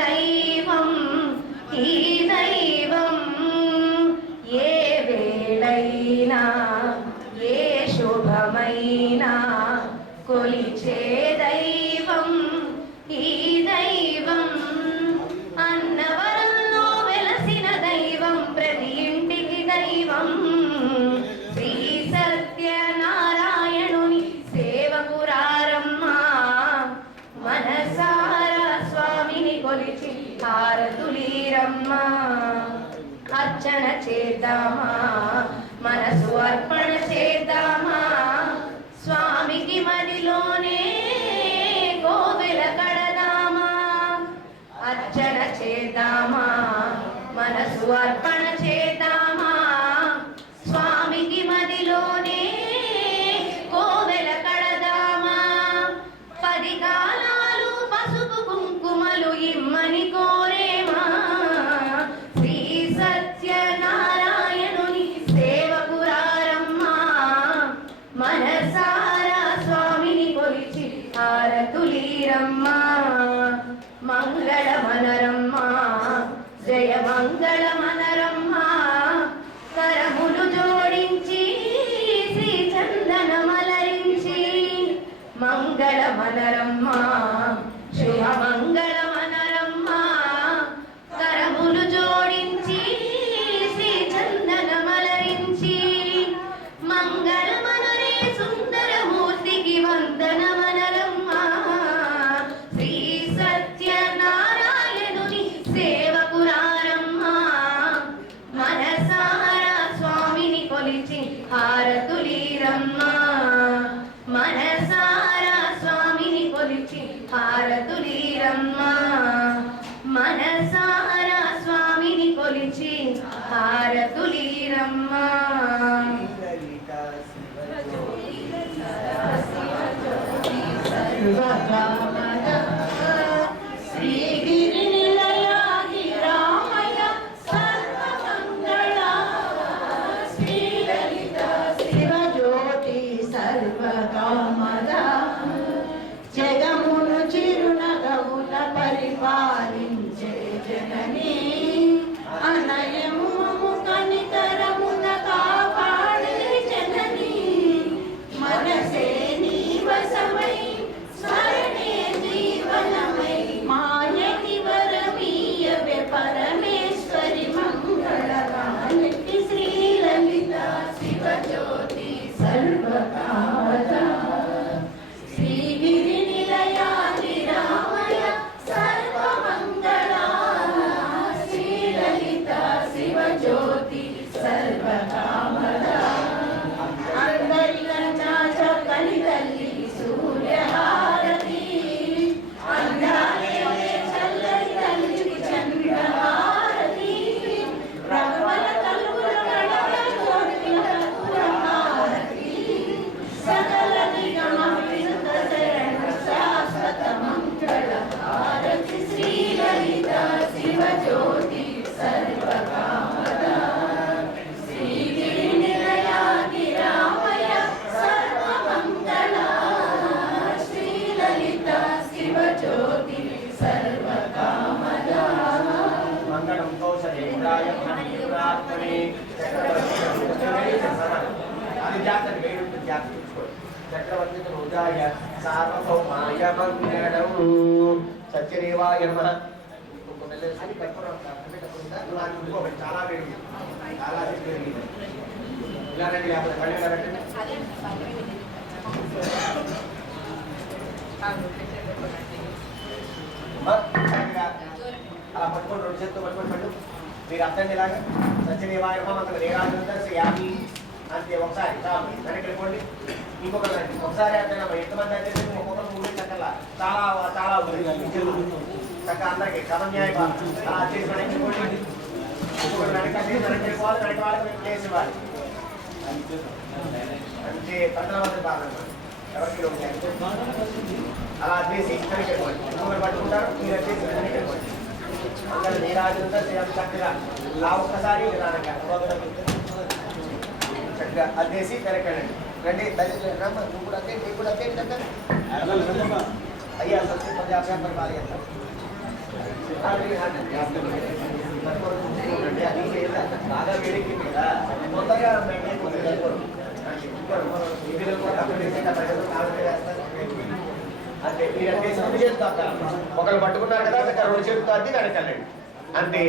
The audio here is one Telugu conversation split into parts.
దైవం ఈ దైవం ఏ వేళైనా ఏ శుభమైనా కొలిచే దైవం ఈ దైవం అన్నవరంలో వెలసిన దైవం ప్రతి ఇంటికి దైవం శ్రీ సత్యనారాయణుని సేవకురారమ్మా మనసారా స్వామిని కొలిచి హారతులీరమ్మా అర్చన చేద్దామా మనసు అర్పణ చేద్దామా స్వామికి మదిలోనే కోవెల కడదామా అర్చన చేద్దామా మనసు అర్పణ చేద్దామా స్వామికి మదిలోనే కోవెల కడదామా 10 కాలాలు పసుపు కుంకుమలు ఇమ్మని కోరేమా శ్రీ సత్యనారాయణుని సేవకురారమ్మా మనసారా స్వామిని కొలిచి హారతులీరమ్మా మంగళమనరమ్మా జయ మంగళమనరమ్మా కరములు జోడించి శ్రీ చందనమలరించి మంగళమనరమ్మా శుభ మంగళమనరమ్మా కరములు జోడించి శ్రీ చందనమలరించి మంగళమనరే సుందరమూర్తికి వందనమనరమ్మా శ్రీ సత్యనారాయణుని సేవకురారమ్మా మనసారా స్వామిని కొలిచి హారతులీరమ్మా మనసారా స్వామిని కొలిచి హారతులీరమ్మా మనసారా స్వామిని కొలిచి హారతులీరమ్మా శ్రీగిరి నిలయాగి రామయ సర్వమంగళ శ్రీలలిత శివజ్యోతి సర్వకామద జగమును చిరునగవుల పరిపాలించే జననీ అనయము కనికరమున కాపాడే జననీ మనసే నీవసమై స్మరణే జీవనమై మాయకి వరమీయవే పరమేశ్వరి మంగళగానకి శ్రీలలిత శివజ్యోతి సర్వకామద శ్రీగిరి నిలయాది రామయ సర్వమంగళ శ్రీలలిత శివజ్యోతి సర్వకామద అందరికన్నా చక్కని తల్లి సూర్యహారతి అందాలే చల్లని తల్లికి చంద్రహారతి రఘువర కలుగుల గణప జ్యోతి హారతి సకల నిగమ వినుత శరణ శాశ్వత మంగళ హారతి శ్రీలలిత శివజ్యోతి సర్వకామద శ్రీగిరి నిలయాగి రామయ సర్వమంగళ శ్రీలలిత శివజ్యోతి సర్వకామద మంగళం కౌశలేంద్రాయ మహాదేవాత్మనే అది జాతర వేడు జాతర చక్రవర్తి రోజాయ సార్వభౌమాయ మంగళం సత్యదేవాయ నమః చాలా వేడి చాలా వేడి ఇలా రండి కళ్ళు పెట్టండి అలా పట్టుకొని 2 చేతులు పట్టుకొని పట్టు మీరు అర్థం ఇలాగా సత్యదేవాయ నమః రేరాజు యాభి అంతే ఒకసారి చాలు వెనక్కి వెళ్ళిపోండి ఇంకొకరు రండి ఒకసారి అర్థం ఎంతమంది అయితే ఒక్కొక్కరు 3 చక్కల చాలా చాలా చక్క అందరికీ సమన్యాయ అలా చేసి వెనక్కి వెళ్ళిపోండి ఇంకొకరు వెనక్కి వెళ్ళిపోవాలి వెనక వాళ్ళకి చేసి ఇవ్వాలి అంటే ప్రజల బాగా ఎవరికి అలా చేసి వెనక్కి వెళ్ళిపోండి ఇంకొకరు పట్టుకుంటారు మీరు చేసి వెనక్కి వెళ్ళిపోండి అందరూ నీరాజుంతా చక్కగా ఆ ఒక్కసారి విధానంగా చక్కగా అద్దేసి వెనక్కండి రండి రమ్మ నువ్వు కూడా అదే నీకు కూడా అదే అయ్యా సత్యం 50 పరిపాలి అది బాగా వేడెక్కింది కదా తొందరగా అంతే మీరు అంటే రెండు చేతులు తాకాలి ఒకరు పట్టుకున్నారు కదా రెండు చేతులతో అద్ది వెనకెళ్ళండి అంతే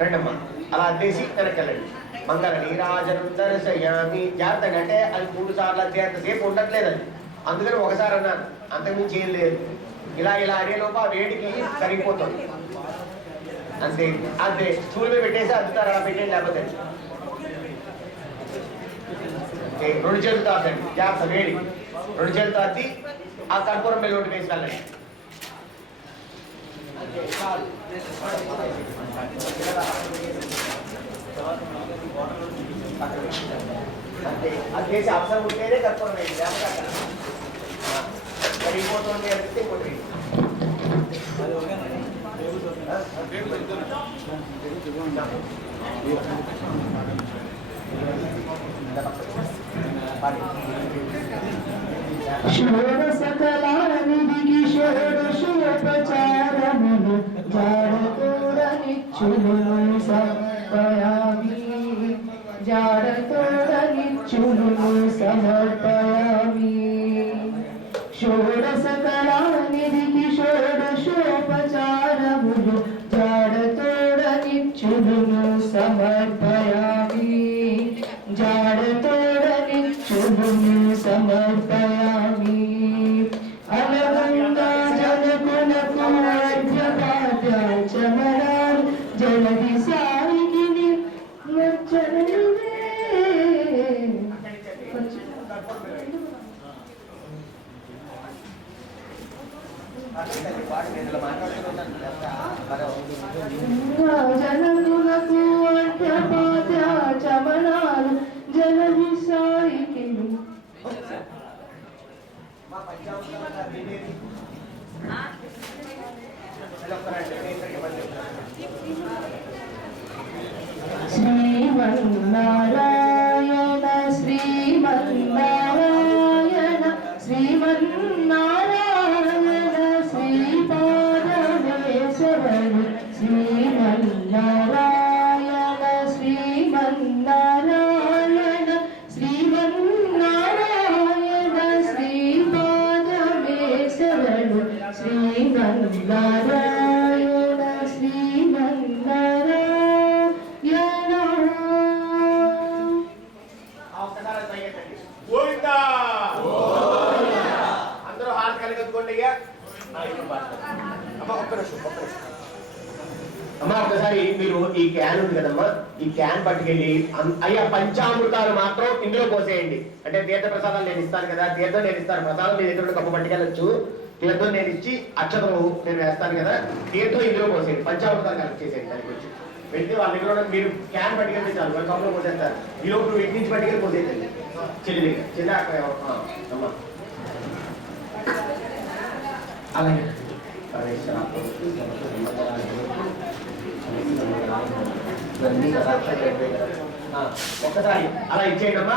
రెండమ్మా అలా అద్దేసి వెనకెళ్ళండి మంగళ నీరాజనం దర్శయామి జాగ్రత్తగా అంటే అది 3 సార్లు అధ్యాయంతసేపు ఉండట్లేదు అది అందుకని ఒకసారి అన్నాను అంతకుమించి ఏం లేదు ఇలా ఇలా అడిగేలోపు ఆ వేడికి సరిపోతుంది అంతే అంతే స్టూల్ మీద పెట్టేసి అద్దుతారు అలా పెట్టేది లేకపోతే రెండు చేతులతో అద్దండి జాగ్రత్త వేడి రెండు చేతులతో అద్ది ఆ కర్పూరం మీద ఒకటి వేసి వెళ్ళండి అంతే అది చేసి అవసరం ఉంటేనే కర్పూరం వేయండి లేకపోతే కరిగిపోతుంది అనిపిస్తే ఇంకోటి షోడశకళానిధికి షోడశోపచారములు జాడతోడనిచ్చులు సమర్పయామి జాడతోడనిచ్చులు సమర్పయామి షోడశకళానిధికి షోడశోపచారములు జాడతోడనిచ్చులు సమర్పయామి జాడతోడనిచ్చులు సమర్పయామి అలగంగా జనకులకు అర్ఘ్యపాద్యాచమనాలు జలది సాయిని నచ్చనువే జనకులకు అర్ఘ్యపాద్యాచమనాలు జలది సాయికి శ్రీమన్నారాయణ శ్రీమన్నారాయణ శ్రీమన్నారాయణ శ్రీపాదమేశ్వరుడు శ్రీమన్నారాయణ శ్రీమన్నారాయణ శ్రీమన్నారాయణ శ్రీపాదమేశ్వరుడు శ్రీమన్నారాయణ శ్రీమన్నారాయణ అందరూ హార్ట్ కలిగొట్టుకోండి అమ్మా ఒకసారి మీరు ఈ క్యాన్ ఉంది కదమ్మా ఈ క్యాన్ పట్టుకెళ్ళి అయ్యా పంచామృతాలు మాత్రం ఇందులో పోసేయండి అంటే తీర్థ ప్రసాదాలు నేను ఇస్తాను కదా తీర్థం నేను ఇస్తాను ప్రసాదం మీ దగ్గర కప్పు పట్టుకెళ్ళొచ్చు తీర్థం నేను ఇచ్చి అక్షతలు నేను వేస్తాను కదా తీర్థం ఇందులో పోసేయండి పంచామృతాలు కలెక్ట్ చేసేయండి దానికి వచ్చి వెళ్తే వాళ్ళ దగ్గర మీరు క్యాన్ పట్టుకెళ్తే చాలు వాళ్ళ కప్పులో పోసేస్తారు ఈ లోపు నువ్వు ఇంటి నుంచి పట్టుకెళ్ళి పోసేయండి చెల్లి చిన్న అమ్మా అలాగే ఒక్కసారి అలా ఇచ్చేయండి అమ్మా.